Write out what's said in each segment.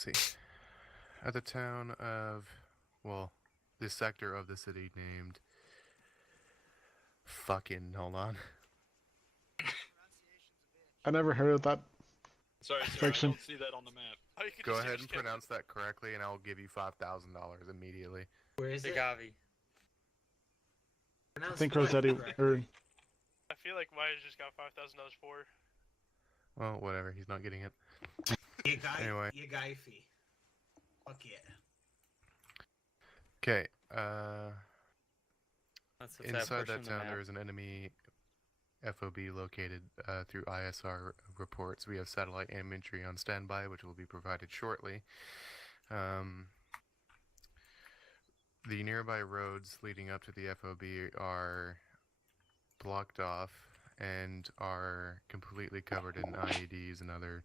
see. At the town of, well, this sector of the city named. Fucking hold on. I never heard of that. Sorry, sir, I Section. don't see that on the map. Oh, you can Go just ahead use and pronounce that correctly, and I'll give you $5,000 immediately. Where is it? Gavi. I think Rossetti. Or I feel like Myers just got $5,000 for. Well, whatever. He's not getting it. Anyway. You guy fee. Fuck yeah. Okay. That's the Inside portion that of the town, map. there is an enemy FOB located through ISR reports. We have satellite imagery on standby, which will be provided shortly. The nearby roads leading up to the FOB are blocked off and are completely covered in IEDs and other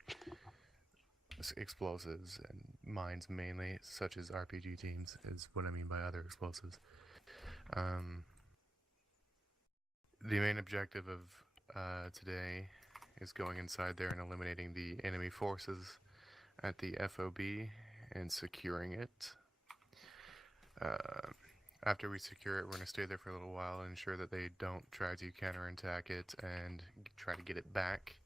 explosives and mines mainly, such as RPG teams, is what I mean by other explosives. The main objective of today is going inside there and eliminating the enemy forces at the FOB and securing it. After we secure it, we're going to stay there for a little while and ensure that they don't try to counterattack it and try to get it back.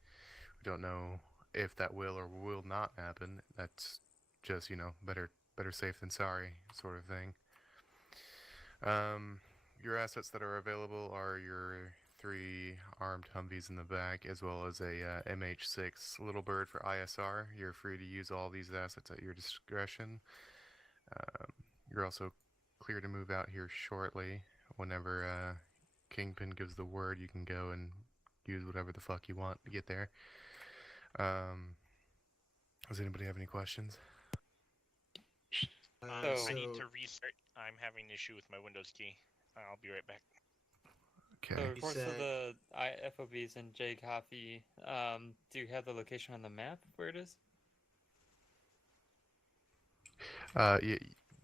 We don't know if that will or will not happen. That's just, you know, better safe than sorry sort of thing. Your assets that are available are your 3 armed Humvees in the back, as well as a MH6 Little Bird for ISR. You're free to use all these assets at your discretion. You're also clear to move out here shortly. Whenever Kingpin gives the word, you can go and use whatever the fuck you want to get there. Does anybody have any questions? So, I need to restart. I'm having an issue with my Windows key. I'll be right back. So Okay. reports of the FOBs and J Coffee, do you have the location on the map where it is?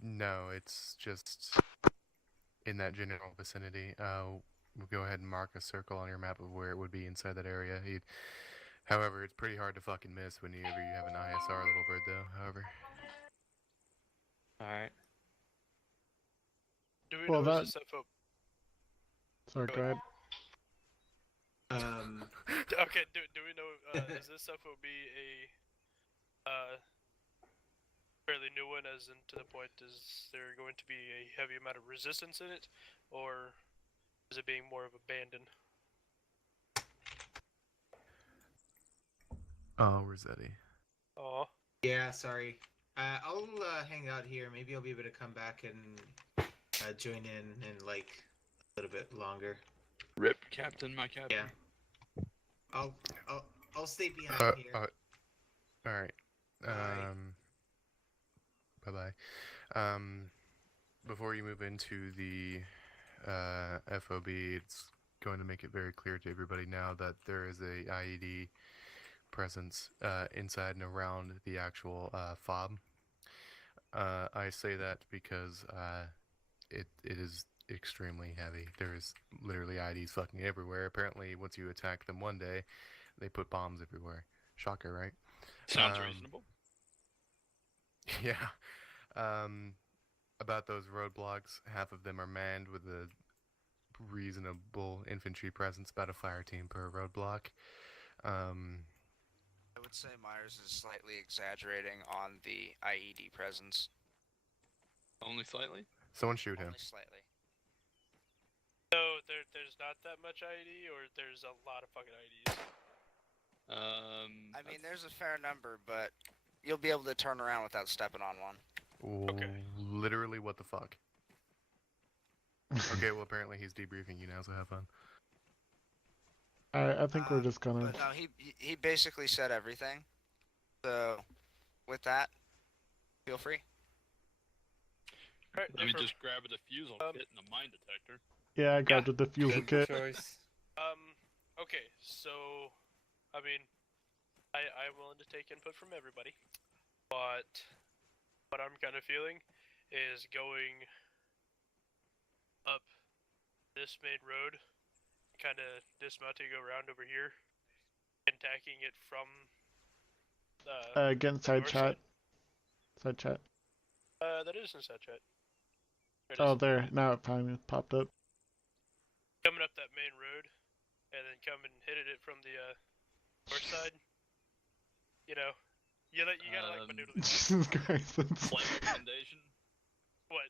No, it's just in that general vicinity. We'll go ahead and mark a circle on your map of where it would be inside that area. However, it's pretty hard to fucking miss whenever you have an ISR Little Bird, though. However. Alright. Do we Well, know that- is this FOB? sorry, go ahead. Okay, do we know, is this FOB a fairly new one, as in to the point, is there going to be a heavy amount of resistance in it, or is it being more of abandoned? Oh, Rossetti. Oh. yeah, sorry. I'll hang out here. Maybe I'll be able to come back and join in like a little bit longer. Rip, Captain, my captain. Yeah. I'll stay behind here. All right. Bye-bye. Before you move into the FOB, it's going to make it very clear to everybody now that there is a IED presence inside and around the actual FOB. I say that because it is extremely heavy. There's literally IEDs fucking everywhere. Apparently, once you attack them one day, they put bombs everywhere. Shocker, right? Sounds reasonable. Yeah. About those roadblocks, half of them are manned with a reasonable infantry presence, about a fire team per roadblock. I would say Myers is slightly exaggerating on the IED presence. Only slightly? Someone shoot him. Only slightly. So there's not that much ID, or there's a lot of fucking IDs? I mean, there's a fair number, but you'll be able to turn around without stepping on one. Okay. Literally, what the fuck? Okay, well, apparently he's debriefing you now, so have fun. I think we're just gonna. But no, he basically said everything. So, with that, feel free. Alright, Let me just grab a diffusal kit and a mine detector. Yeah, I grabbed the diffuser Good kit. choice. Okay, so, I mean, I'm willing to take input from everybody, but what I'm kind of feeling is going up this main road, kind of dismounting around over here, and attacking it from the Again, side north chat. side. Side chat. That is in side chat. There it Oh, is. there. Now it finally popped up. Coming up that main road, and then coming hitting it from the north side. You know, you gotta like maneuver the Jesus Christ. That's... Slight recommendation. what?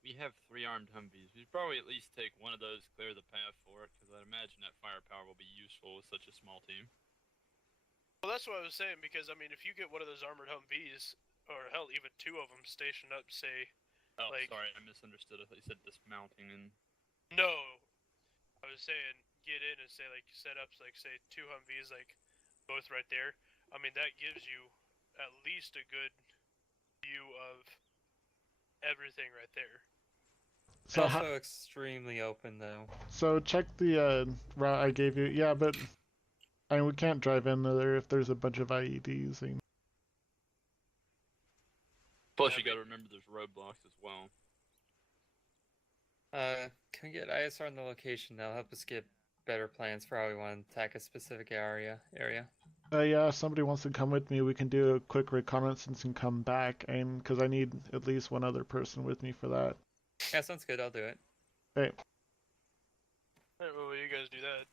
We have 3 armed Humvees. We should probably at least take one of those, clear the path for it, because I'd imagine that firepower will be useful with such a small team. Well, that's what I was saying, because I mean, if you get one of those armored Humvees, or hell, even 2 of them stationed up, say, Oh, like, sorry, I misunderstood. I thought you said dismounting and. no, I was saying get in and say like set up like say 2 Humvees like both right there. I mean that gives you at least a good view of everything right there. So, also extremely open though. so check the route I gave you. Yeah, but I mean, we can't drive in there if there's a bunch of IEDs. And... Plus, Yeah, you gotta remember there's roadblocks as well. Can we get ISR on the location? That'll help us get better plans for how we want to attack a specific area. Yeah, if somebody wants to come with me, we can do a quick reconnaissance and come back. And because I need at least one other person with me for that. Yeah, sounds good. I'll do it. Hey, Alright, well you guys do that.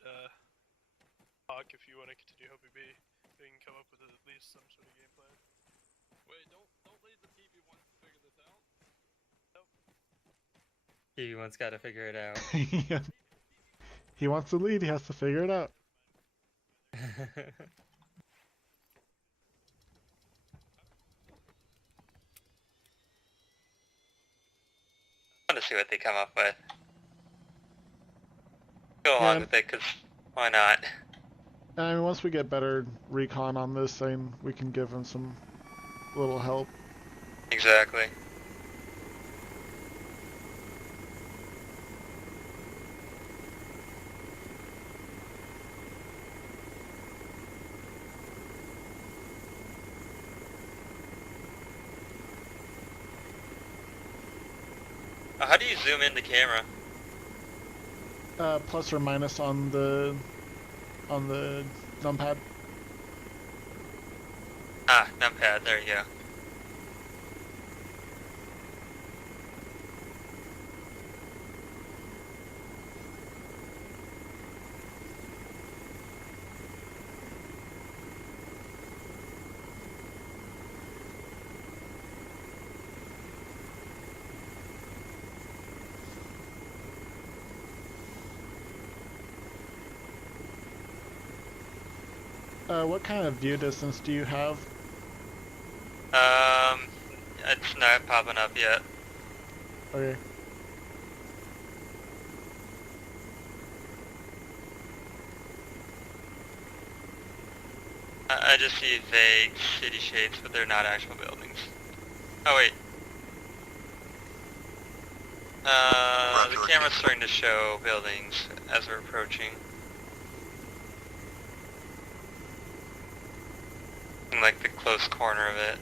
Hawk, if you want to continue HOPB, we can come up with at least some sort of game plan. Wait, don't leave the TV wants to figure this out. Everyone's got to figure it out. he wants to lead. He has to figure it out. I want to see what they come up with. Go Yeah. along with it, because why not? I mean, once we get better recon on this thing, we can give him some little help. Exactly. How do you zoom in the camera? Plus or minus on the numpad. Ah, numpad, there you go. What kind of view distance do you have? It's not popping up yet. Okay. I just see vague city shapes, but they're not actual buildings. Oh wait. The camera's starting to show buildings as we're approaching. In like the close corner of it.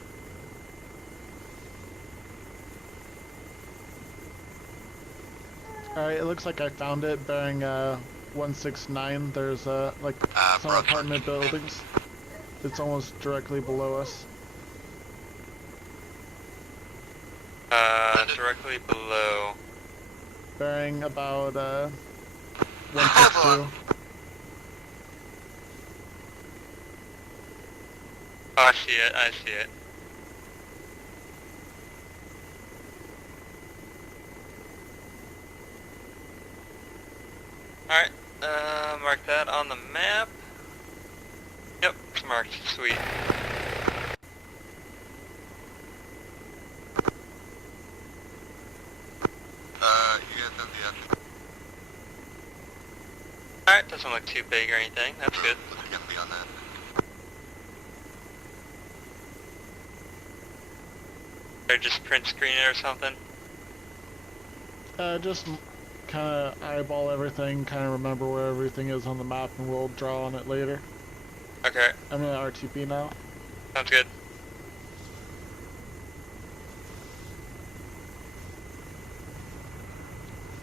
Alright, it looks like I found it, bearing 169. There's like some apartment buildings. It's almost directly below us. Directly below. Bearing about 162. Oh, I see it, I see it. Alright, mark that on the map. Yep, it's marked, sweet. You guys have the Alright, doesn't look too big or anything, that's good. Can't be on that. Or just print screen it or something? Just kind of eyeball everything, kind of remember where everything is on the map, and we'll draw on it later. Okay, I'm in RTP now. sounds good.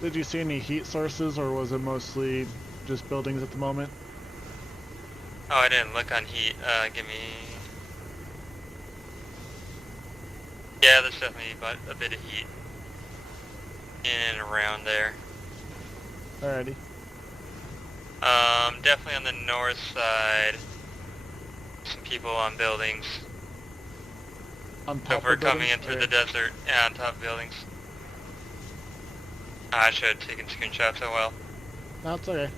Did you see any heat sources, or was it mostly just buildings at the moment? Oh, I didn't look on heat, give me... Yeah, there's definitely a bit of heat in and around there. Alrighty. Definitely on the north side. Some people on buildings. On So top if we're of coming buildings? in through Or- the desert, yeah, on top of buildings. I should have taken screenshots, oh well. No, it's okay.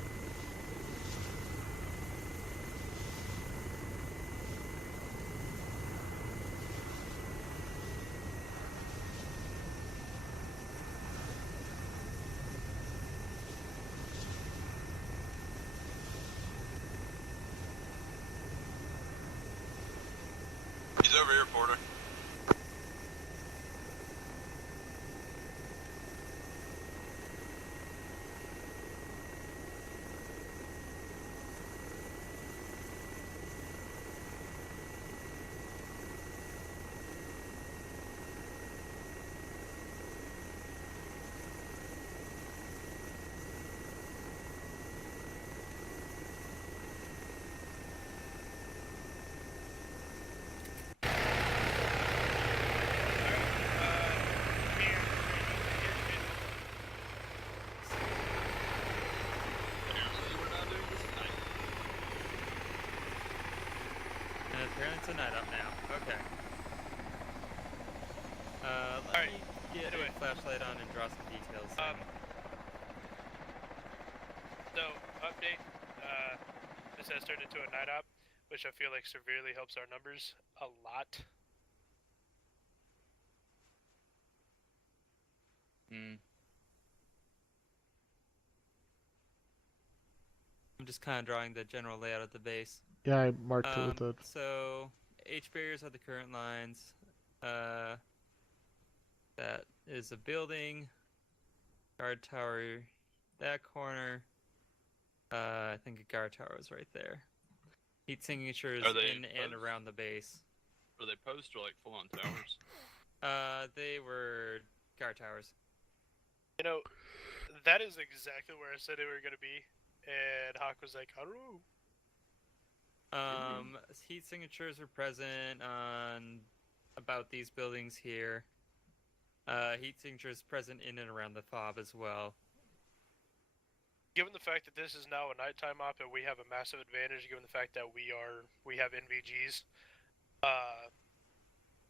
He's over here, Porter. Apparently we're not doing this tonight. And apparently it's a night up now. Okay. Let Alright, me get anyway. a flashlight on and draw some details. in. So, update. This has turned into a night op, which I feel like severely helps our numbers a lot. I'm just kind of drawing the general layout of the base. Yeah, I marked it with the... So H barriers are the current lines. That is a building, guard tower, that corner. I think a guard tower is right there. Heat signatures Are they in and posts? around the base. Are they post or like full on towers? They were guard towers. You know, that is exactly where I said they were going to be. And Hawk was like, I don't know. Heat signatures are present on about these buildings here. Heat signatures present in and around the fob as well. Given the fact that this is now a nighttime op and we have a massive advantage, given the fact that we have NVGs,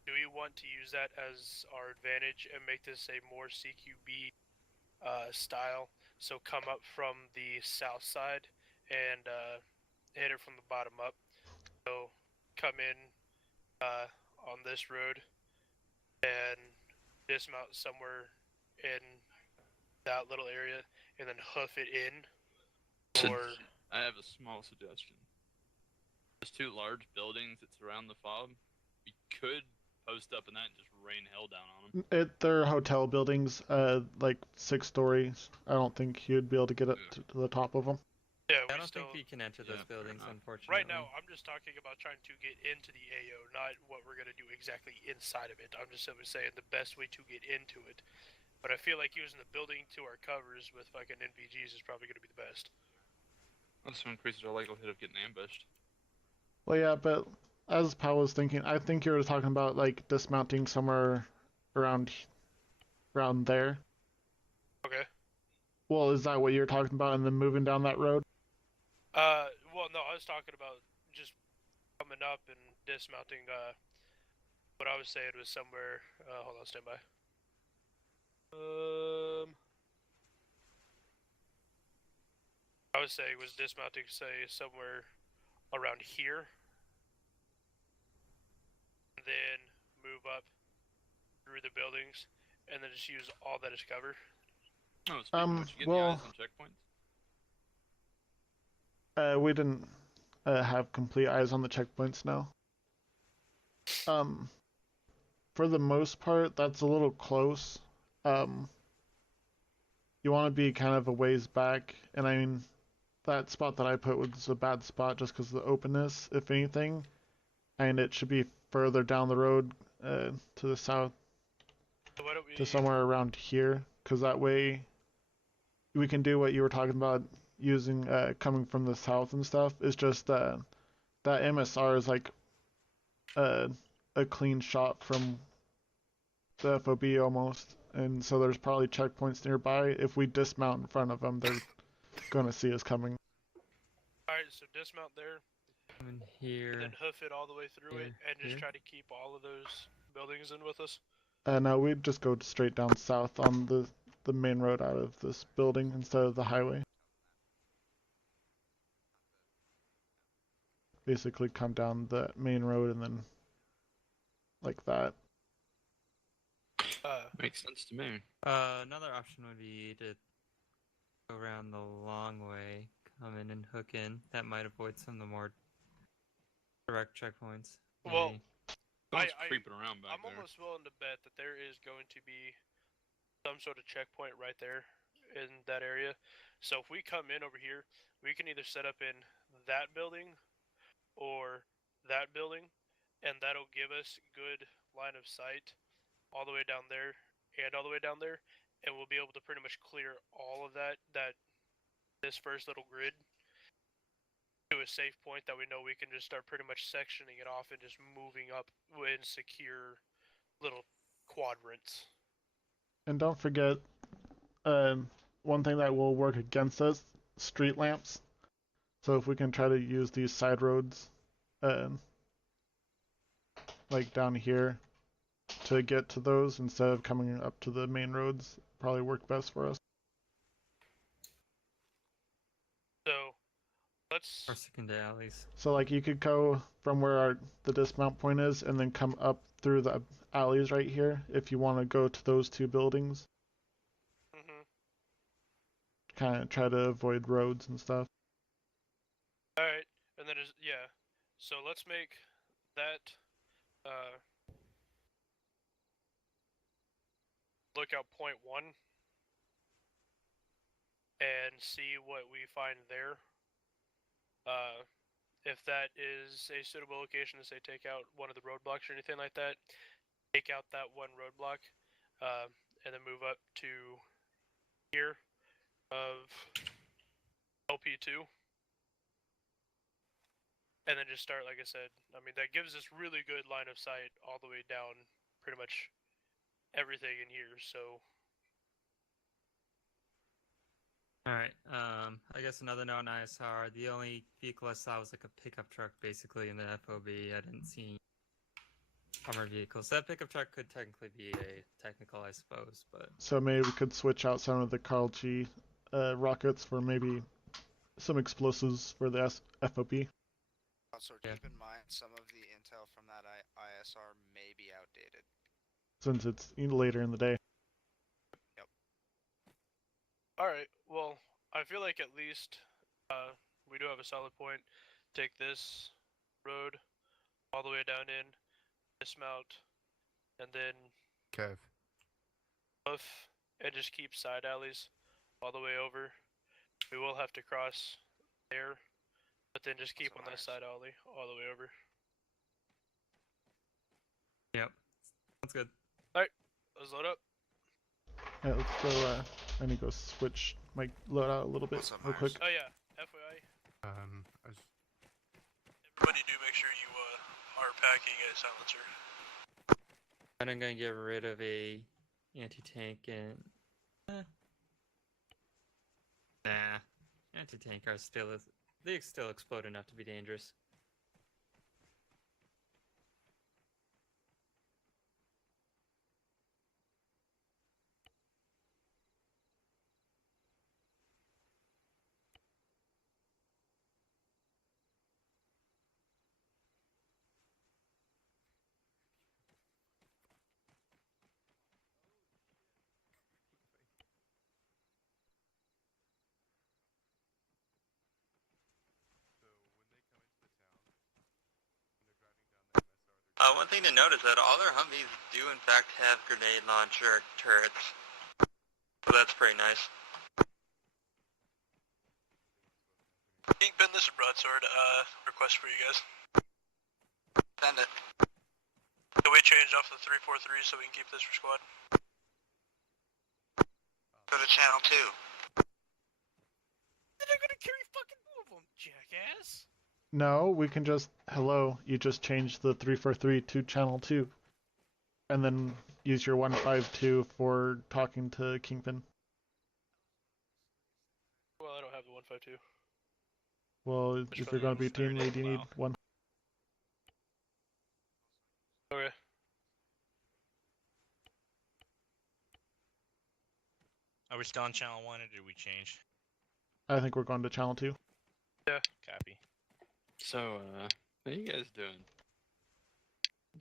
do we want to use that as our advantage and make this a more CQB style? So come up from the south side and hit it from the bottom up. So come in on this road and dismount somewhere in that little area and then hoof it in. Or I have a small suggestion. There's two large buildings that surround the fob. We could post up in that and just rain hell down on them. They're hotel buildings, like 6 stories. I don't think you'd be able to get up to the top of them. yeah, I we don't still, think we can enter those Yeah, fair buildings, enough. unfortunately. right now I'm just talking about trying to get into the AO, not what we're gonna do exactly inside of it. I'm just simply saying the best way to get into it. But I feel like using the building to our covers with fucking NVGs is probably gonna be the best. Also increases our likelihood of getting ambushed. Well, yeah, but as Pal was thinking, I think you were talking about like dismounting somewhere around there. Okay. Well, is that what you're talking about, and then moving down that road? Well, no, I was talking about just coming up and dismounting. What I was saying was somewhere. Hold on, stand by. I was saying was dismounting, say somewhere around here, and then move up through the buildings, and then just use all that as cover. Oh, speaking of which, you get well- the eyes on checkpoints? We didn't have complete eyes on the checkpoints now. For the most part, that's a little close. You want to be kind of a ways back, and I mean, that spot that I put was a bad spot just because of the openness, if anything, and it should be further down the road to the south, So why don't we? to somewhere around here, because that way we can do what you were talking about using coming from the south and stuff. It's just that MSR is like a clean shot from the FOB almost, and so there's probably checkpoints nearby. If we dismount in front of them, they're gonna see us coming. Alright, so dismount there, Come in and here. then hoof it all the way through it, Here, and just here. try to keep all of those buildings in with us. No, we'd just go straight down south on the main road out of this building instead of the highway. Basically come down the main road and then like that. Makes sense to me. Another option would be to go around the long way, come in and hook in. That might avoid some of the more direct checkpoints. Well, Maybe. Someone's I- creeping around back I'm there. almost willing to bet that there is going to be some sort of checkpoint right there in that area. So if we come in over here, we can either set up in that building or that building, and that'll give us good line of sight all the way down there and all the way down there, and we'll be able to pretty much clear all of this first little grid to a safe point that we know we can just start pretty much sectioning it off and just moving up in secure little quadrants. And don't forget, one thing that will work against us, street lamps. So if we can try to use these side roads, like down here, to get to those instead of coming up to the main roads, probably work best for us. So let's Or secondary alleys. So like you could go from where the dismount point is and then come up through the alleys right here if you want to go to those two buildings. Kind of try to avoid roads and stuff. Alright, and then yeah. So let's make that lookout point 1 and see what we find there. If that is a suitable location to say take out one of the roadblocks or anything like that, take out that one roadblock, and then move up to here of LP2. And then just start, like I said, I mean, that gives us really good line of sight all the way down pretty much everything in here, so... Alright, I guess another note on ISR, the only vehicle I saw was like a pickup truck basically in the FOB. I didn't see armored vehicles. That pickup truck could technically be a technical, I suppose, but... So maybe we could switch out some of the Carl G rockets for maybe some explosives for the FOB. Also, Yeah. keep in mind some of the intel from that ISR may be outdated. Since it's later in the day. Alright, well, I feel like at least we do have a solid point. Take this road all the way down in, dismount, and then Kev. hoof, and just keep side alleys all the way over. We will have to cross there, but then just keep on that side alley all the way over. Yep. Sounds good. Let's load up. Yeah, let's go. I need to go switch my loadout a little bit What's up, real quick. Myers? Oh yeah, FYI. I was Everybody do make sure you are packing a silencer. And I'm gonna get rid of a anti-tank and... Nah. Anti-tank are still... They still explode enough to be dangerous. One thing to note is that all their Humvees do in fact have grenade launcher turrets. So that's pretty nice. Kingpin, this is Broadsword. Request for you guys. Send it. Can we change off the 343 so we can keep this for squad? Go to channel 2. They're gonna carry fucking two of them, jackass! No, we can just you just change the 343 to channel 2. and then use your 152 for talking to Kingpin. Well, I don't have the 152. Well, Which if one you're going to be Fair team enough, lead, you need wow. one. Okay. Are we still on channel 1 or did we change? I think we're going to channel 2. Copy. So, how you guys doing?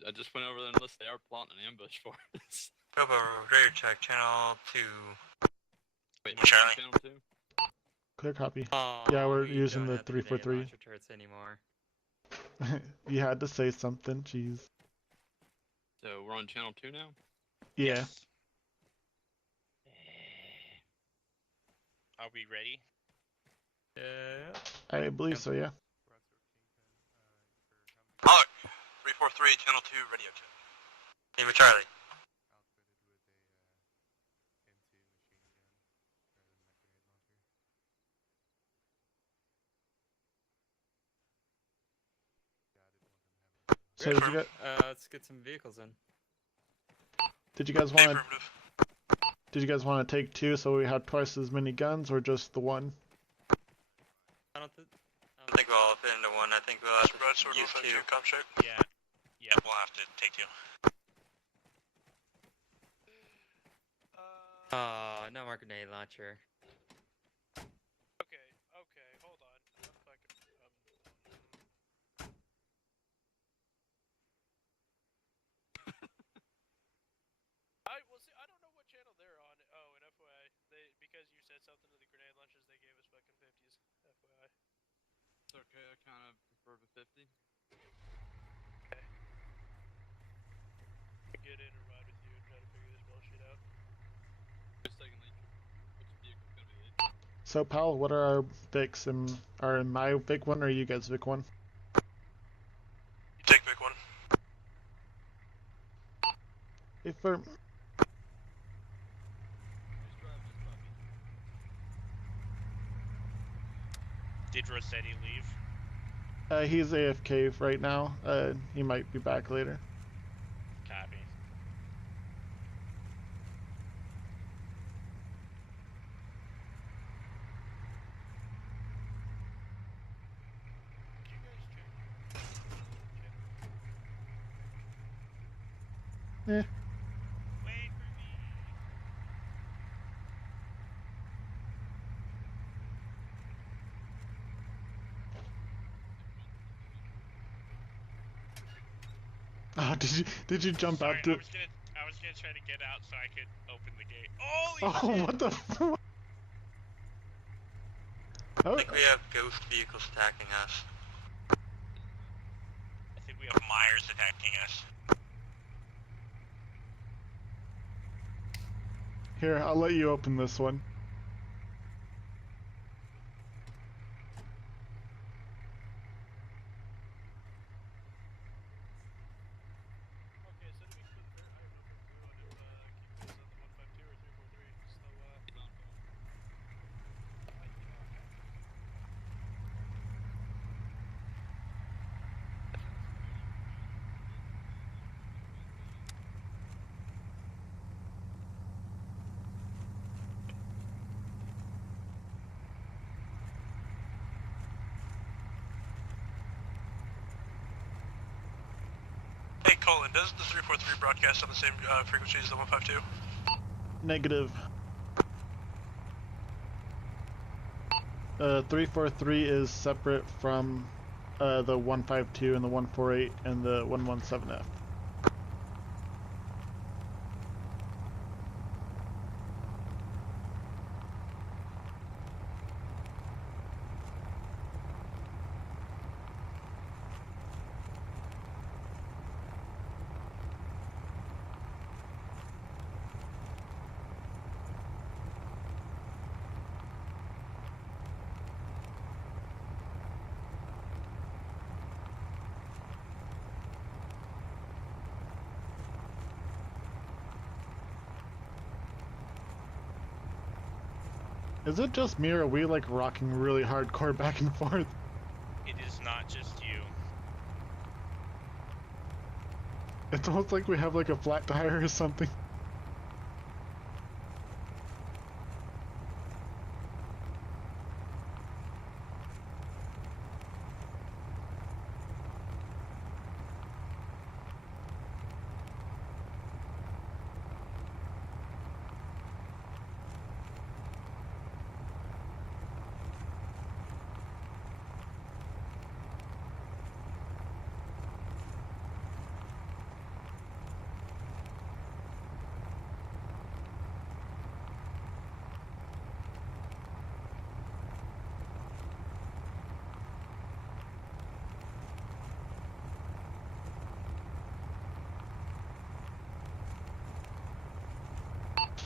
I just went over there and list they are plotting an ambush for us. Bravo, radar check, channel 2. Wait, Charlie. channel 2? Clear copy. Oh, Yeah, we're we using don't the have grenade 343. launcher turrets anymore. You had to say something, jeez. So we're on channel 2 now? Yeah. Yes. Are we ready? Yeah. I believe so, yeah. Alright. 343, channel 2, radio check. Lima Charlie. So did you, Let's get some vehicles in. did you guys want to Affirmative. take 2 so we had twice as many guns, or just the 1? I don't think. I think we'll all fit into one. I think we'll have to Broadsword use 152, 2. comp check. Yeah. Yeah, we'll have to take 2. No more grenade launcher. Okay, hold on. I'm fucking, I don't know what channel they're on. Oh, and FYI, because you said something to the grenade launchers, they gave us fucking 50s. FYI. It's okay, I kind of prefer the 50. Get in and ride with you and try to figure this bullshit out. Who's taking lead? Which vehicle's gonna be lead? So, pal, what are our Vics? Are my Vic 1 or you guys Vic 1? You take Vic 1. If we're... Who's driving this puppy? Did Rossetti leave? He's AFK right now. He might be back later. Copy. Did you guys check? Eh. Wait for me. Oh, did you jump Sorry, out to... I was gonna try to get out so I could open the gate. Holy Oh, shit! what the fuck? I Oh, think we have ghost vehicles attacking us. I think we have Myers attacking us. here, I'll let you open this one. Okay, so to be clear, I don't know if we're clear on if Kingpin is on the 152 or 343. So, Hey, Colin, does the 343 broadcast on the same frequency as the 152? Negative. 343 is separate from the 152 and the 148 and the 117F. Is it just me or are we like rocking really hardcore back and forth? It is not just you. It's almost like we have like a flat tire or something.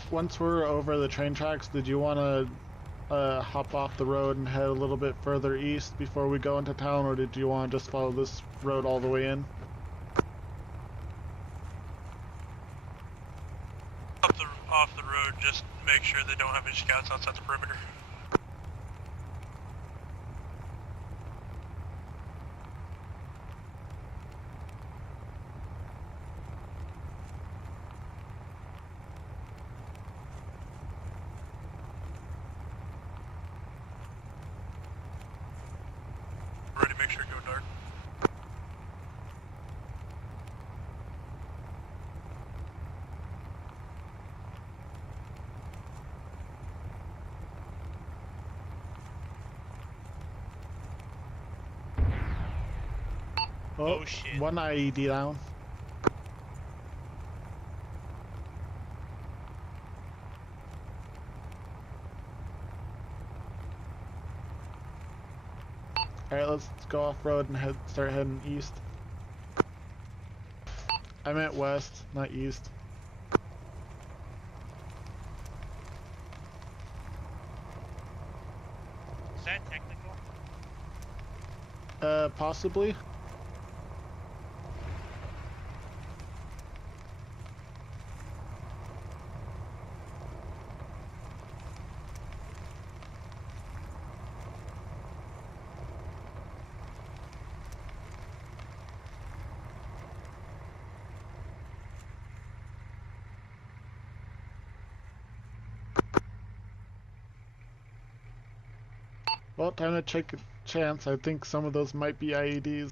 Once we're over the train tracks, did you want to hop off the road and head a little bit further east before we go into town, or did you want to just follow this road all the way in? Off the road, just make sure they don't have any scouts outside the perimeter. Ready, make sure you go dark. Oh, shit. One IED down. Alright, let's go off road and start heading east. I meant west, not east. Is that technical? Possibly. Well, time to take a chance. I think some of those might be IEDs.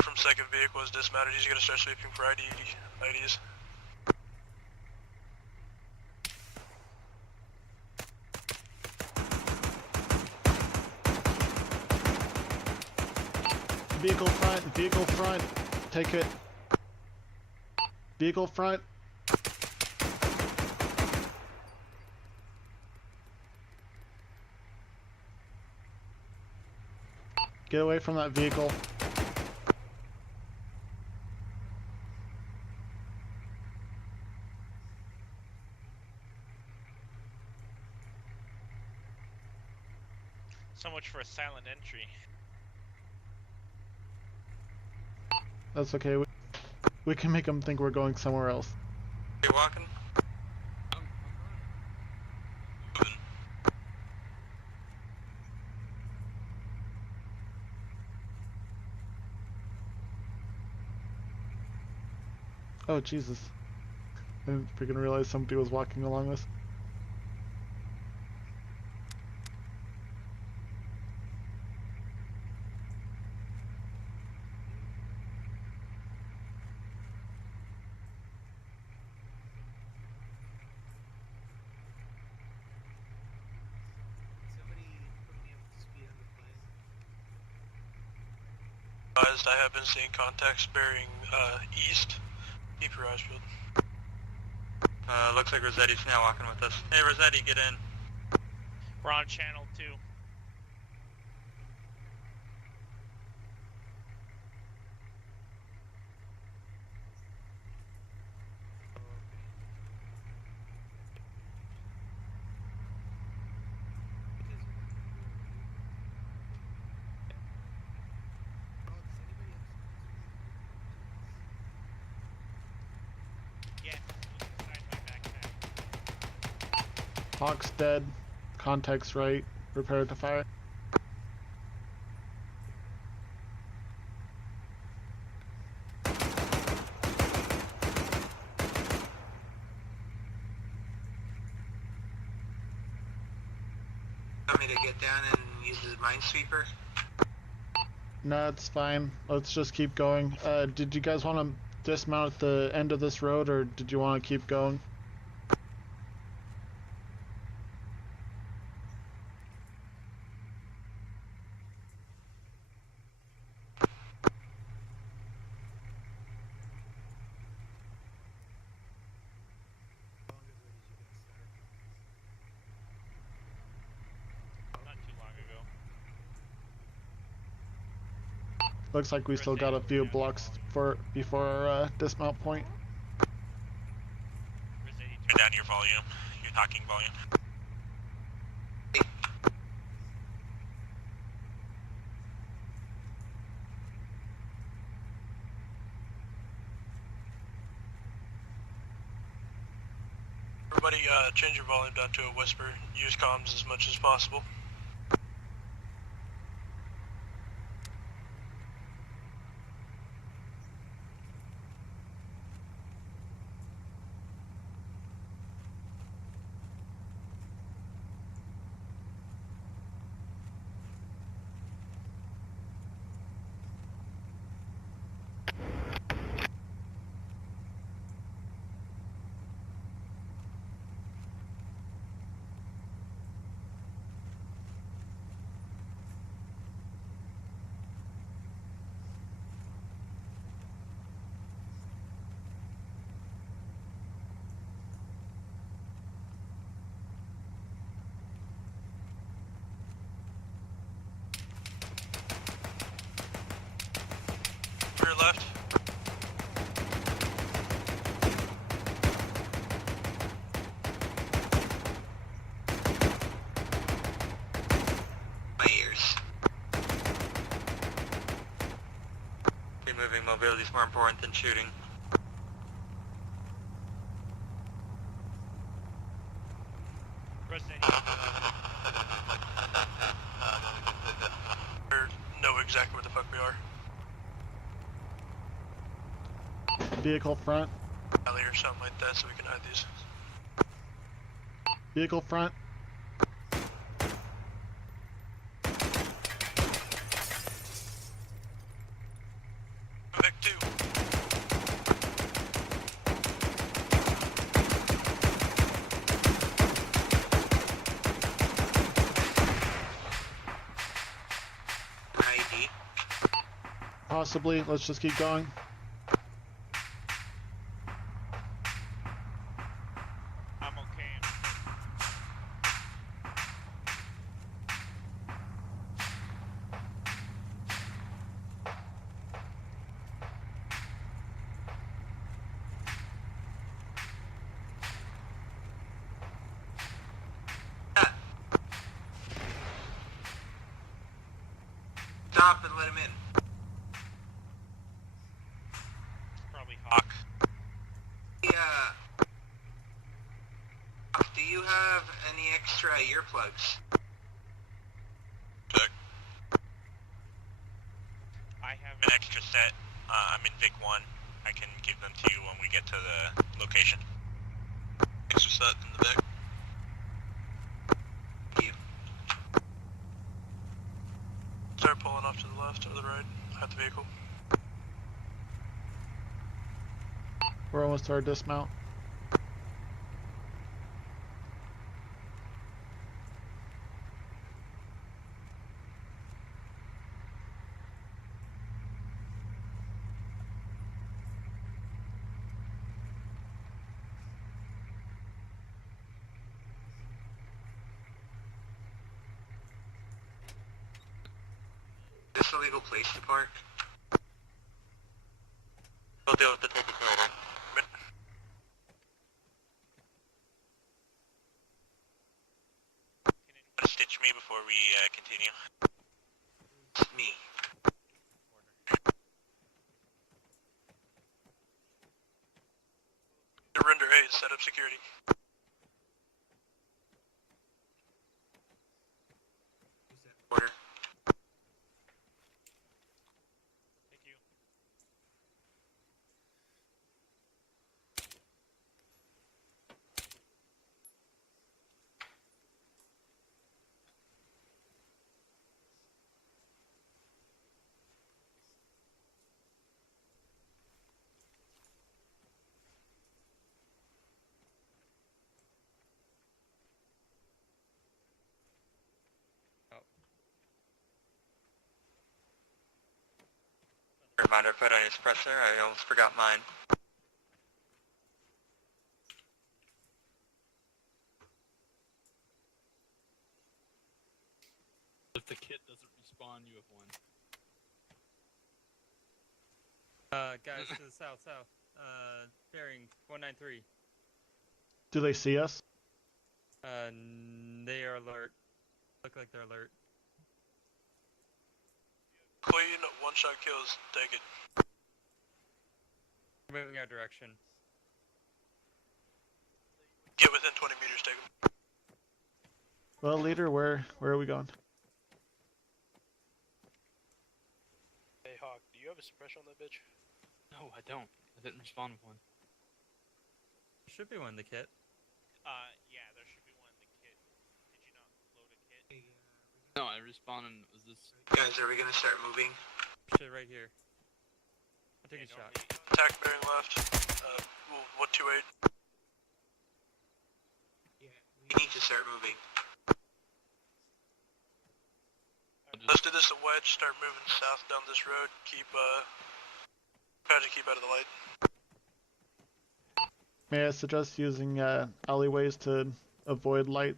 From second vehicle is dismounted. He's gonna start sweeping for IDs. Vehicle front, take it. Vehicle front. Get away from that vehicle. So much for a silent entry. That's okay. We can make them think we're going somewhere else. You walking? Moving. Oh, Jesus. I didn't freaking realize somebody was walking along this. I have been seeing contacts bearing east. Keep your eyes peeled. Looks like Rossetti's now walking with us. Hey, Rossetti, get in. We're on channel 2. Yeah, inside my backpack. Hawk's dead. Context right. Prepare to fire. Want me to get down and use the minesweeper? No, it's fine. Let's just keep going. Did you guys want to dismount at the end of this road, or did you want to keep going? Not too long ago. Looks like we still got a few blocks before our dismount point. Turn down your volume, your talking volume. Everybody, change your volume down to a whisper. Use comms as much as possible. To your left. My ears. Removing mobility is more important than shooting. Or know exactly where the fuck we are. Vehicle front. Alley or something like that so we can hide these. Vehicle front. Vic 2. ID. Possibly. Let's just keep going. I'm okay. Stop and let him in. Probably Hawk. Yeah. Do you have any extra earplugs? Check. I have an extra set. I'm in Vic 1. I can give them to you when we get to the location. Extra set in the back. Thank you. Start pulling off to the left or the right. At the vehicle. We're almost to our dismount. a legal place to park? We'll deal with the tickets later. Stitch me before we continue. Me. Surrender A, set up security. Order. Thank you. Reminder, put on your suppressor. I almost forgot mine. If the kit doesn't respawn, you have won. Guys to the south. Bearing 193. Do they see us? They are alert. Look like they're alert. Clean, one-shot kills, take it. Moving our direction. Get within 20 meters, take them. Well, leader, where are we going? Hey Hawk, do you have a suppression on that bitch? No, I don't. I didn't respawn with one. Should be one in the kit. Yeah, there should be one in the kit. Did you not load a kit? No, I respawned and was this... Guys, are we gonna start moving? Shit right here. I'll take a shot. Attack bearing left. 128. Yeah. We need to start moving. Let's do this a wedge, start moving south down this road. Try to keep out of the light. May I suggest using alleyways to avoid light?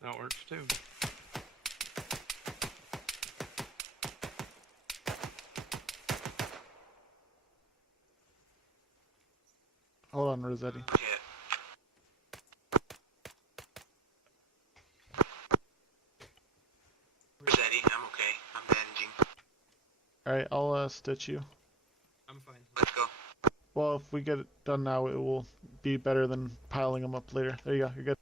That works too. Hold on, Rossetti. Rossetti, I'm okay. I'm bandaging. Alright, I'll stitch you. I'm fine. Let's go. Well, if we get it done now, it will be better than piling them up later. There you go, you're good.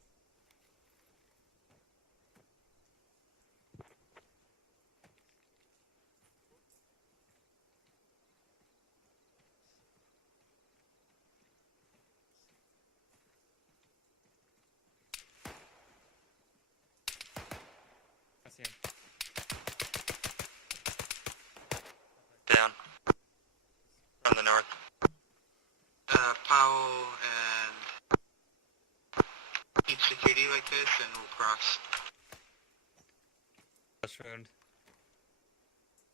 I see him. Down. From the north. Powell and keep security like this and we'll cross. Flesh wound.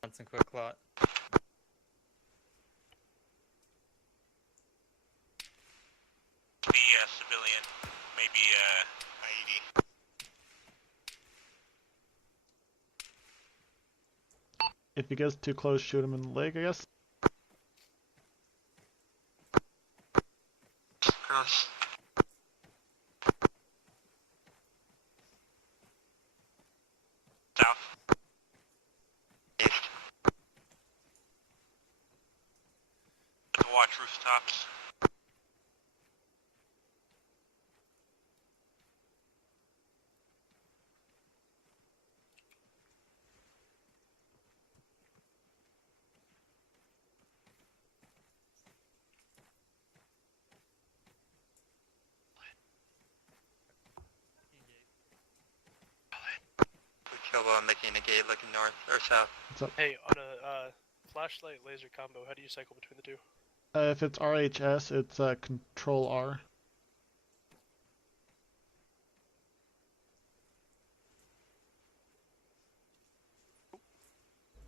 Johnson quick clot. The civilian, maybe IED. If he gets too close, shoot him in the leg, I guess. Cross. South. East. Watch rooftops. Kilbo, I'm making a gate looking north or south. What's up? Hey, on a flashlight laser combo, how do you cycle between the two? If it's RHS, it's Control R.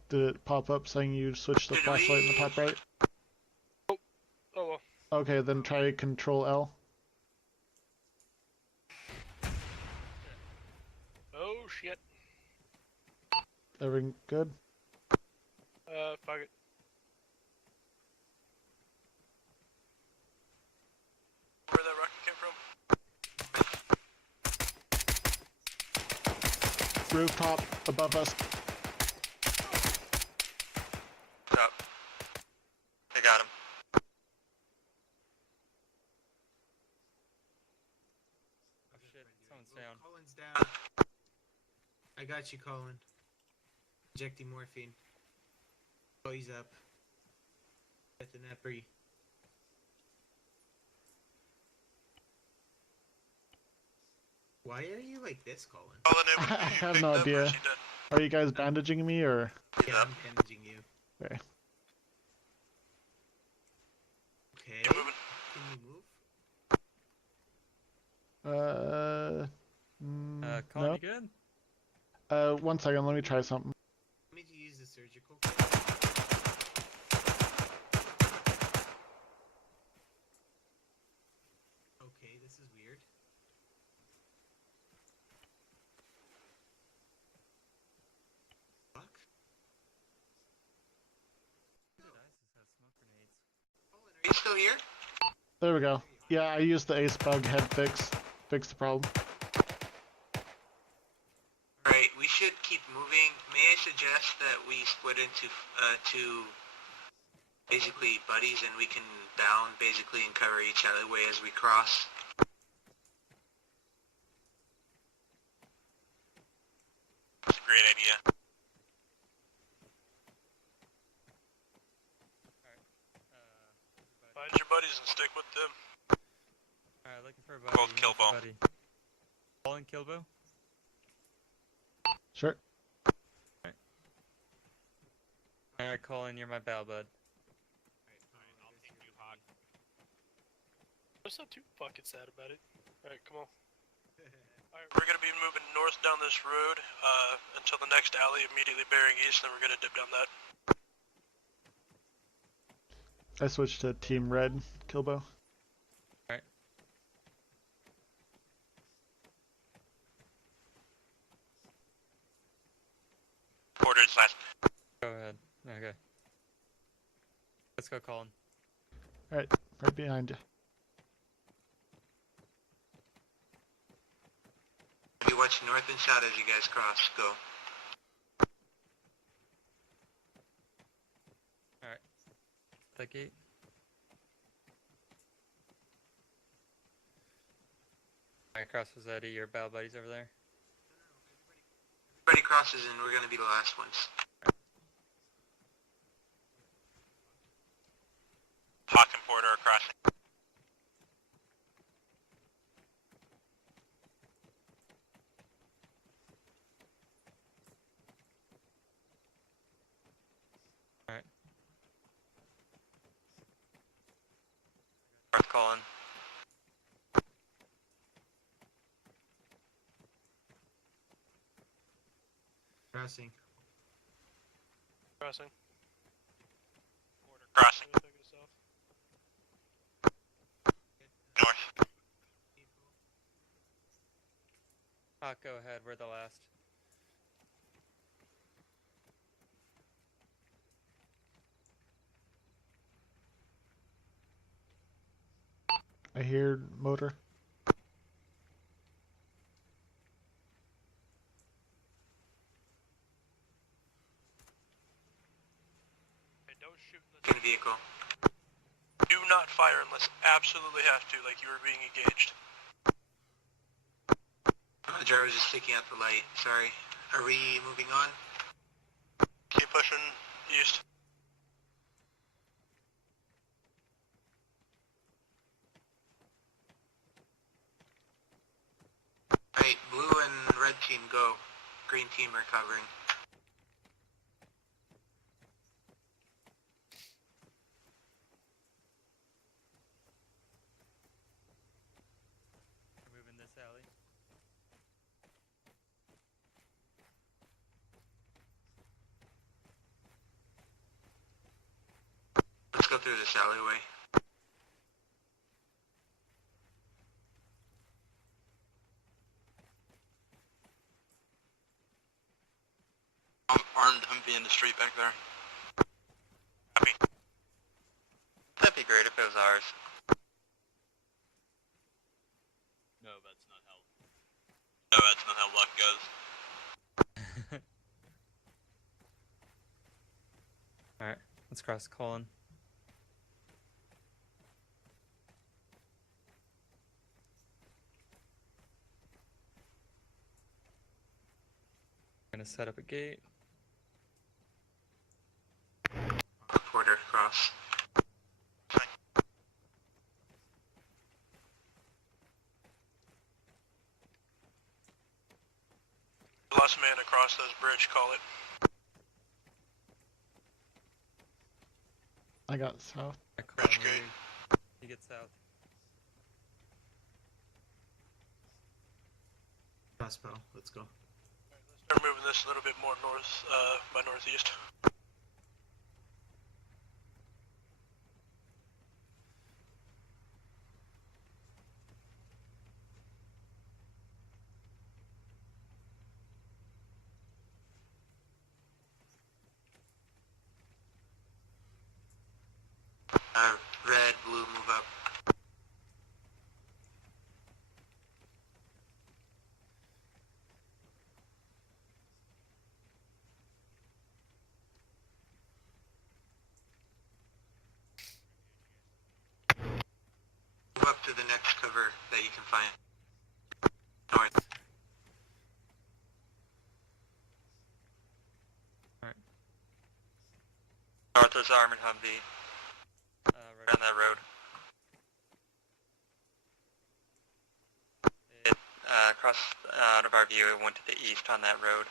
Did it pop up saying you switched the Did flashlight in the we- top right? Oh well. Okay, then try Control L. Oh shit. Everything good? Fuck it. Where that rocket came from? Rooftop above us. What's up? I got him. Oh shit, someone's down. Colin's down. I got you, Colin. Injecting morphine. Oh, he's up. Get the Nepri. Why are you like this, Colin? Colin, it was I you have picked no up, or idea. is he dead? Are you guys bandaging me or? Yeah, I'm bandaging you. Okay. Okay. You moving? Can you move? Colin, no. you good? 1 second, let me try something. Let me use the surgical kit. Okay, this is weird. Fuck. Are you still here? There we go. Yeah, I used the ace bug head fix the problem. Alright, we should keep moving. May I suggest that we split into two basically buddies and we can down basically and cover each other way as we cross? That's a great idea. Find your buddies and stick with them. Alright, looking for a buddy. Called looking for a Kilbo. buddy. Colin Kilbo? Sure. Alright, Colin, you're my battle bud. I'll take you, Hawk. I'm not too fucking sad about it. Alright, come on. We're gonna be moving north down this road until the next alley immediately bearing east, then we're gonna dip down that. I switched to Team Red, Kilbo. Quarters left. Go ahead. Okay. Let's go, Colin. Alright, right behind you. You watch north and south as you guys cross. Go. Alright. That gate. Alright, cross was Eddie, your battle buddies over there. Everybody crosses and we're gonna be the last ones. Hawk and Porter are crossing. Alright. North Colin. Crossing. Crossing. Crossing. Take it south. North. Hawk, go ahead, we're the last. I hear motor. Hey, don't shoot in the Get a vehicle. Do not fire unless absolutely have to, like you were being engaged. The driver was just sticking out the light. Sorry. Are we moving on? Keep pushing east. Alright, blue and red team go. Green team are covering. We're moving this alley. go through this alleyway. Armed Humvee in the street back there. Copy. That'd be great if it was ours. No, that's not how. No, that's not how luck goes. Alright, let's cross colon. Gonna set up a gate. Porter cross. Last man across those bridge, call it. I got south. Bridge gate. You get south. Crossbow, let's go. Start moving this a little bit more north, by northeast. Red, blue, move up. Move up to the next cover that you can find. North. North is armored Humvee. Right On that road. It crossed out of our view. It went to the east on that road.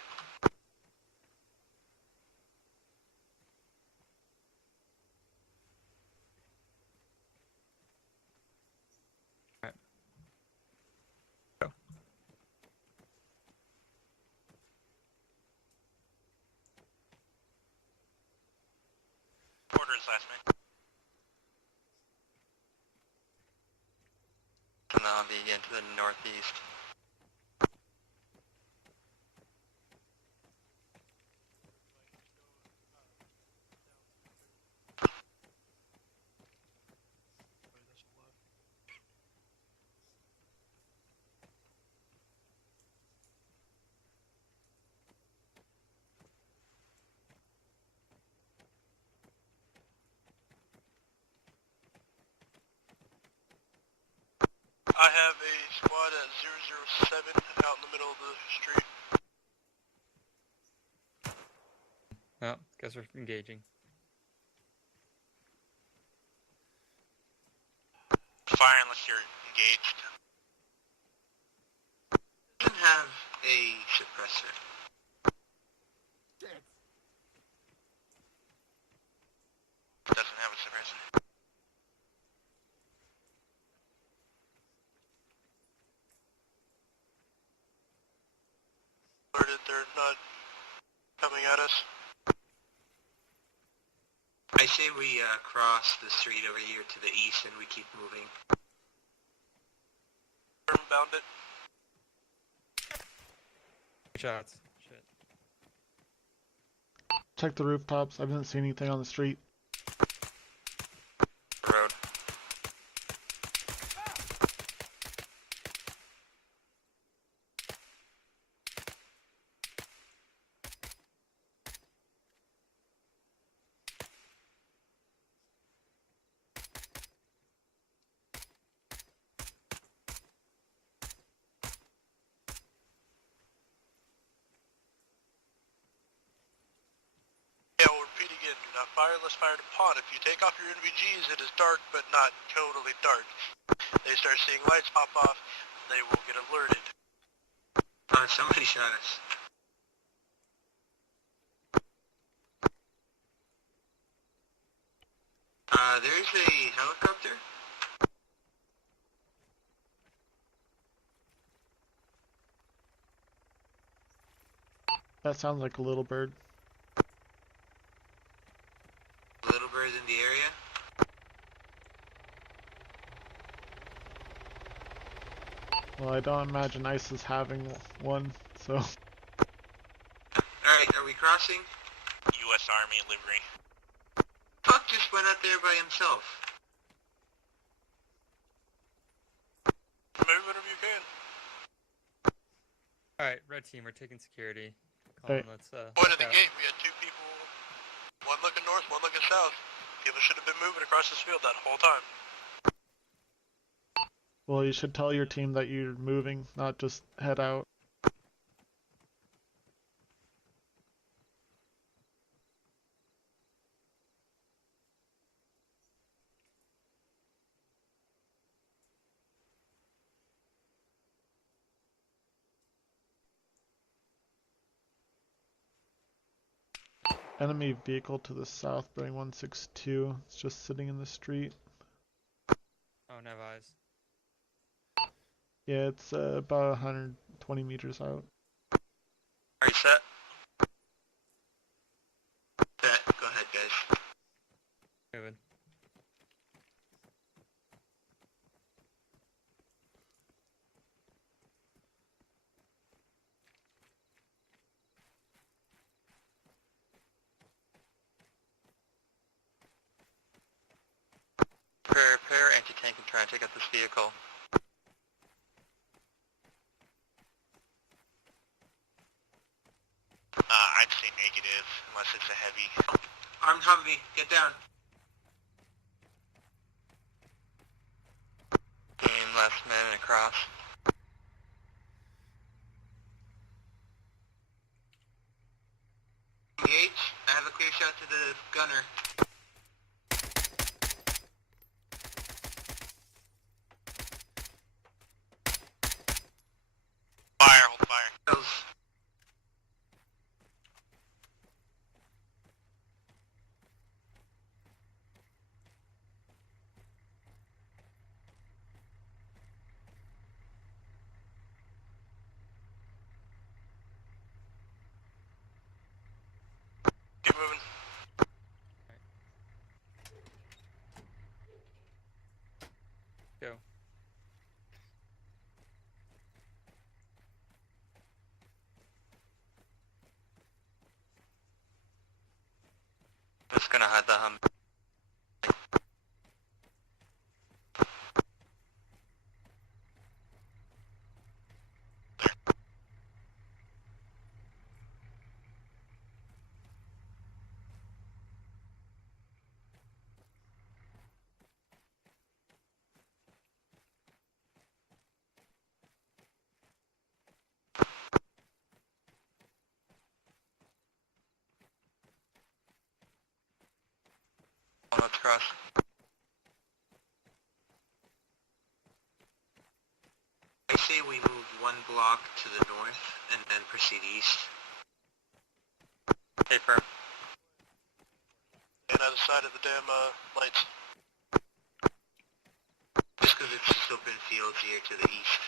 Alright. Go. Porter's last man. And the Humvee again to the northeast. I have a squad at 007 out in the middle of the street. Oh, guess we're engaging. Fire unless you're engaged. Doesn't have a suppressor. Doesn't have a suppressor. Alerted, they're not coming at us. I say we cross the street over here to the east and we keep moving. Bound it. Shots. Shit. Check the rooftops. I didn't see anything on the street. Road. Yeah, we'll repeat again. Do not fire unless fired upon. If you take off your NVGs, it is dark, but not totally dark. They start seeing lights pop off, they will get alerted. Somebody shot us. There's a helicopter. That sounds like a little bird. Little bird in the area. don't imagine ISIS having one, so. Alright, are we crossing? U.S. Army livery. Fuck just went out there by himself. Move whatever you can. Alright, red team, we're taking security. Hey. Let's Point look of the out. gate, we had 2 people, one looking north, one looking south. People should have been moving across this field that whole time. Well, you should tell your team that you're moving, not just head out. Enemy vehicle to the south, bearing 162. It's just sitting in the street. Oh, no eyes. Yeah, it's about 120 meters out. Are you set? Bet. Go ahead, guys. Moving. Prepare anti-tank and try and take out this vehicle. I'd say negative, unless it's a heavy. Armed Humvee, get down. Team last man across. Engage. I have a clear shot to the gunner. Fire, hold fire. Kills. Keep moving. Go. Just gonna hide the hum. Let's cross. I say we move 1 block to the north and then proceed east. Hey, firm. And out of sight of the damn lights. Just because it's just open fields here to the east.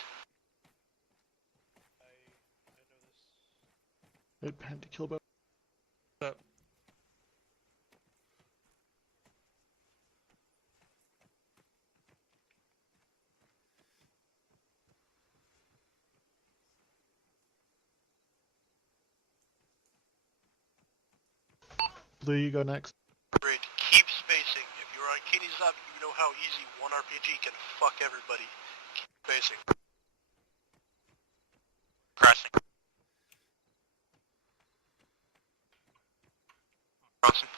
Wait, anti-kill boat. What's up? Blue, you go next. Great. Keep spacing. If you're on Keeney's up, you know how easy one RPG can fuck everybody. Keep spacing. Crossing. Crossing.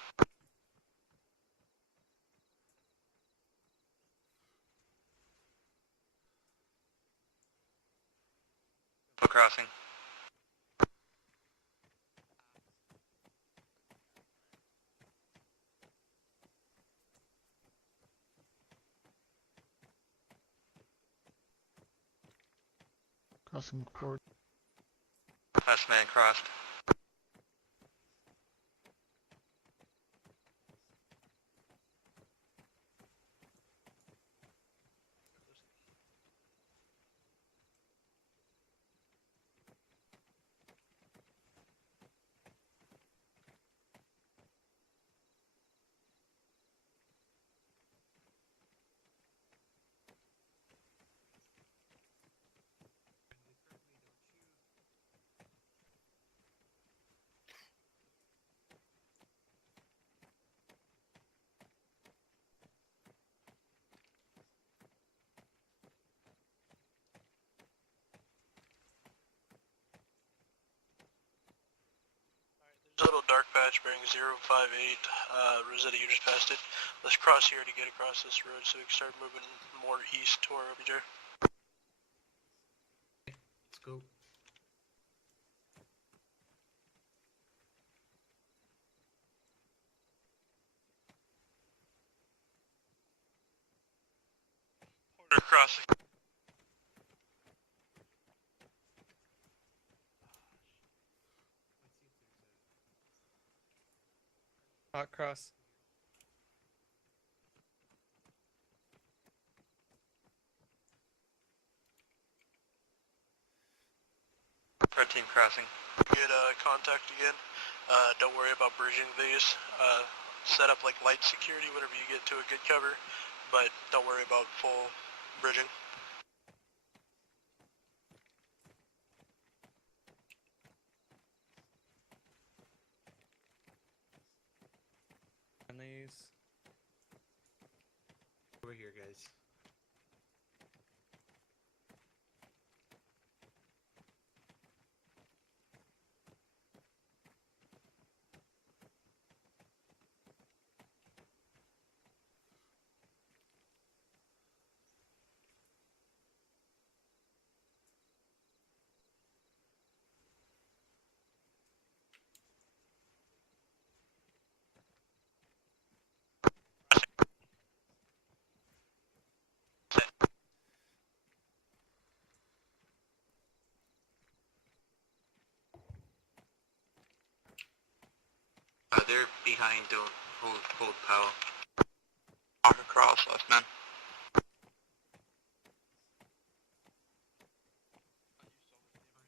Go crossing. Crossing forward. Last man crossed. There's a little dark patch bearing 058. Rosetta, you just passed it. Let's cross here to get across this road so we can start moving more east to our OBJ. Let's go. Border crossing. Hot cross. Red team crossing. Get contact again. Don't worry about bridging these. Set up like light security whenever you get to a good cover, but don't worry about full bridging. And these. Over here, guys. They're behind, don't hold Powell. Walk across, left man.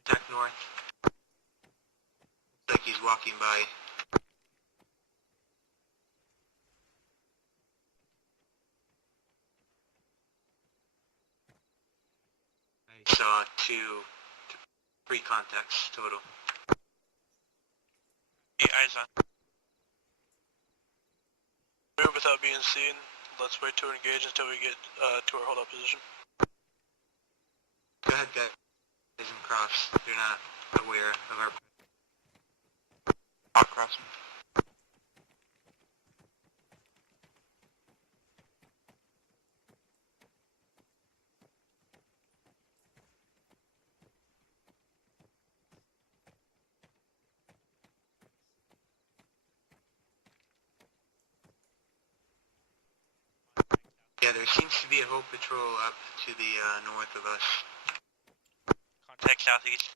Check north. Looks like he's walking by. Nice. Saw three contacts total. Eyes on. Move without being seen. Let's wait to engage until we get to our hold-up position. Go ahead, guys. Isn't cross. You're not aware of our. Walk crossing. Yeah, there seems to be a whole patrol up to the north of us. Contact southeast.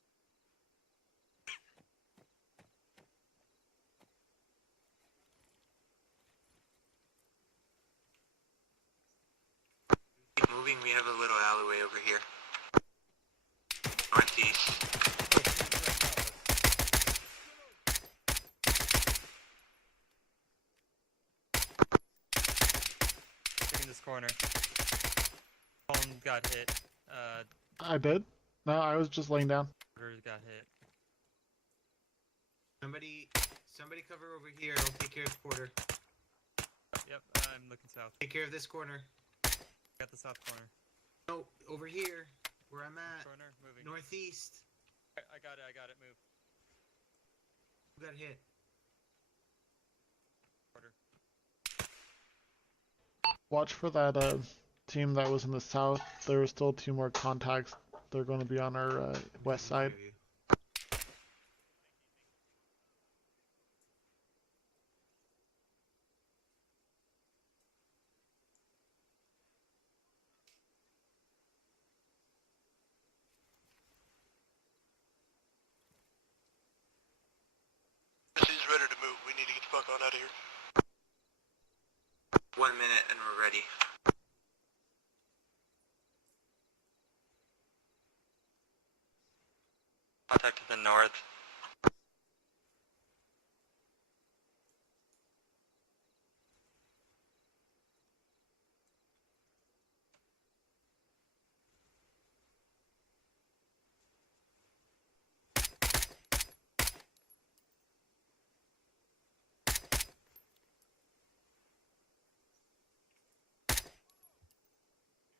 Keep moving, we have a little alleyway over here. Northeast. In this corner. Colin got hit. I did? No, I was just laying down. Porter got hit. Somebody cover over here. I'll take care of Porter. Yep, I'm looking south. Take care of this corner. Got the south corner. No, over here, where I'm at. Corner, moving. Northeast. I got it, move. Who got hit? Porter. Watch for that team that was in the south. There are still 2 more contacts. They're going to be on our west side. He's ready to move. We need to get the fuck on out of here. 1 minute and we're ready. Contact to the north.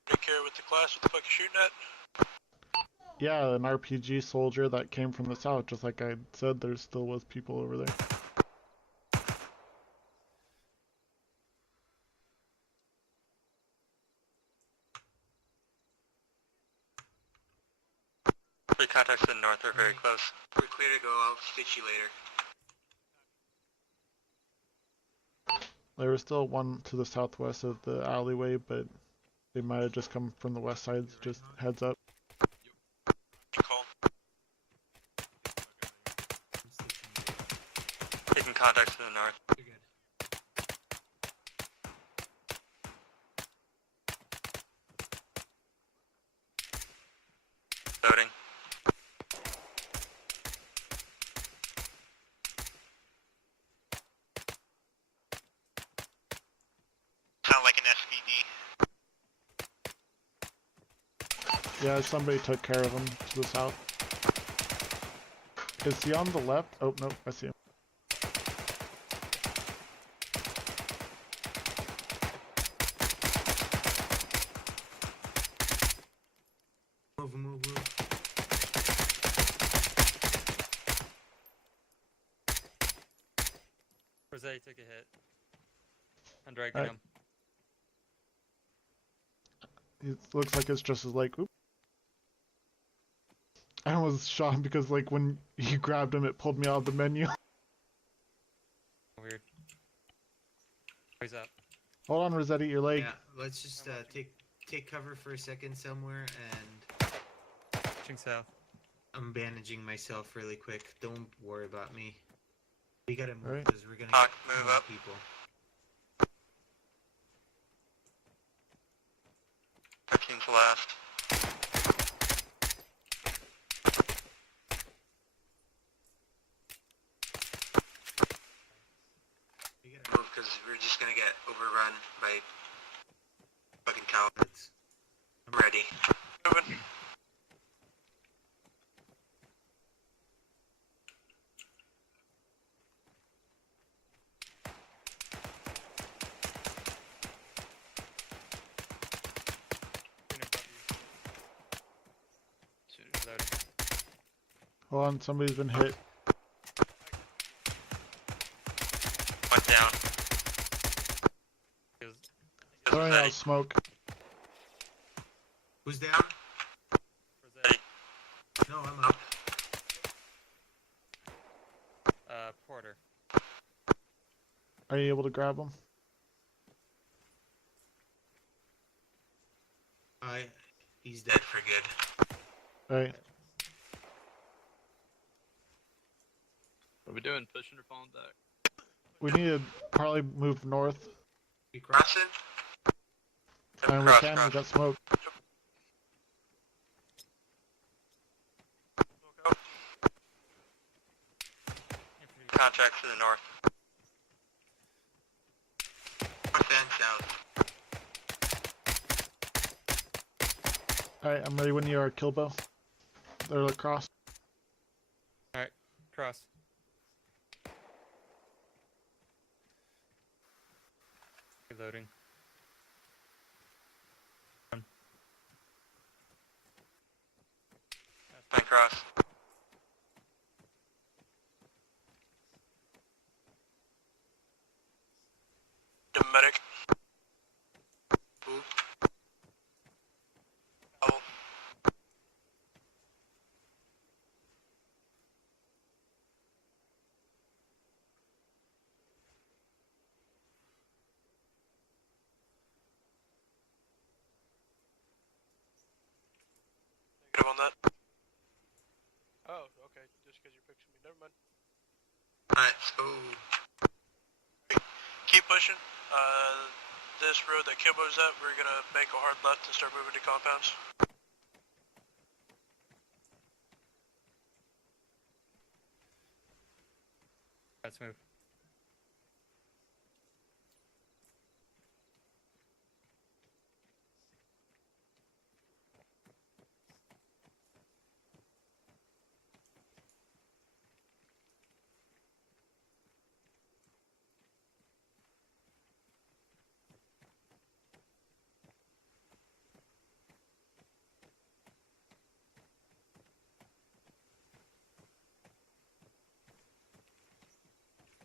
Take care with the class. What the fuck you shooting at? Yeah, an RPG soldier that came from the south. Just like I said, there still was people over there. north are very Alright. close. We're clear to go. I'll stitch you later. There was still one to the southwest of the alleyway, but they might have just come from the west side. Just heads up. Call. I'm stitching you. Taking contacts to the north. You're good. Loading. Sound like an SVD. Yeah, somebody took care of him to the south. Is he on the left? Oh, nope, I see him. Move, move, move. Rosé took a hit. I'm dragging Alright. him. It looks like it's just as like, oop. I almost shot him because like when you grabbed him, it pulled me out of the menu. Weird. He's up. Hold on, Rossetti, your leg. Yeah, let's just take cover for a second somewhere, and Pushing south. I'm bandaging myself really quick. Don't worry about me. We gotta move Alright. because we're gonna Hawk, get move more up. people. 13's last. We gotta Move because we're just gonna get overrun by fucking cowards. I'm ready. Moving. Loading. Hold on, somebody's been hit. One down. He's Throwing Rossetti. out smoke. Who's down? Rosé. No, I'm up. Porter. Are you able to grab him? He's Dead for good. Alright. What are we doing? Pushing or falling back? We need to probably move north. You cross? Crossing? And Cross, we cross. got smoke. Contacts to the north. North and south. Alright, I'm ready when you are, Kilbo. They're across. Alright, cross. Reloading. Line cross. The medic. Who? Owl. Negative on that. Oh, okay. Just because you're picturing me. Never mind. Alright, so Keep pushing. This road that Kilbo's at, we're gonna make a hard left and start moving to compounds. Let's move.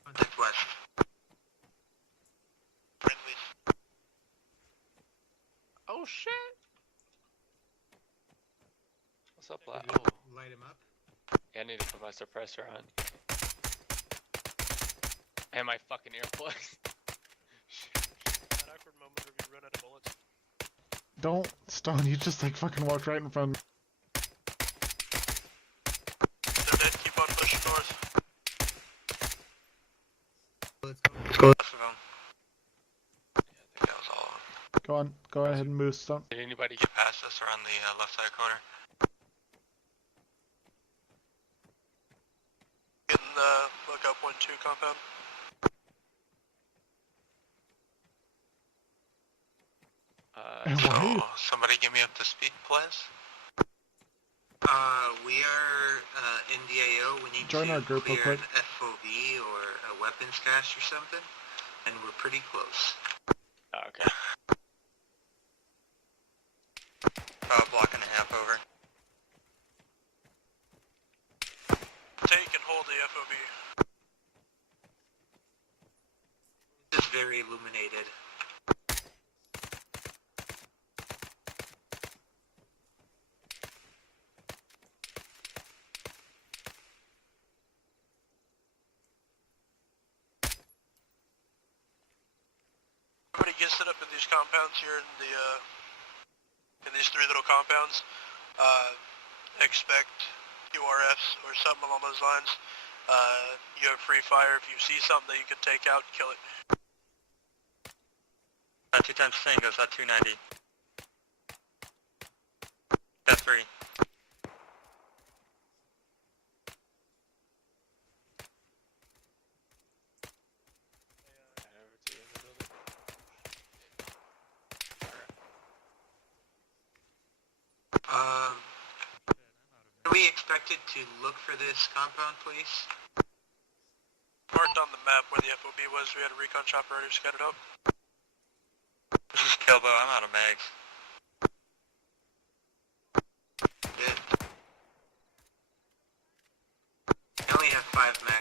contact west. Friendly. Oh shit! What's up, lad? Light him up. I need to put my suppressor on. And my fucking earplugs. That awkward moment where you run out of bullets. Don't, Stone, you just like fucking walked right in front. They're dead, keep on pushing north. Let's go. Both of them. Yeah, I think that was all of them. Go on, go ahead and move, Stone. Did anybody Get past us around the left side corner. Getting the lookout 1-2 compound. And why are you- Somebody give me up to speed, please. We are in the AO. We need Join to our group real clear quick. an FOB or a weapons cache or something, and we're pretty close. Oh, okay. Block and a half over. Take and hold the FOB. This is very illuminated. Everybody get set up in these compounds here in the in these 3 little compounds. Expect QRFs or something along those lines. You have free fire. If you see something that you can take out, kill it. 2 times Tango's at 290. That's 3. Are we expected to look for this compound, please? Marked on the map where the FOB was. We had a recon chopper already scattered out. This is Kilbo, I'm out of mags. Good. I only have 5 mags.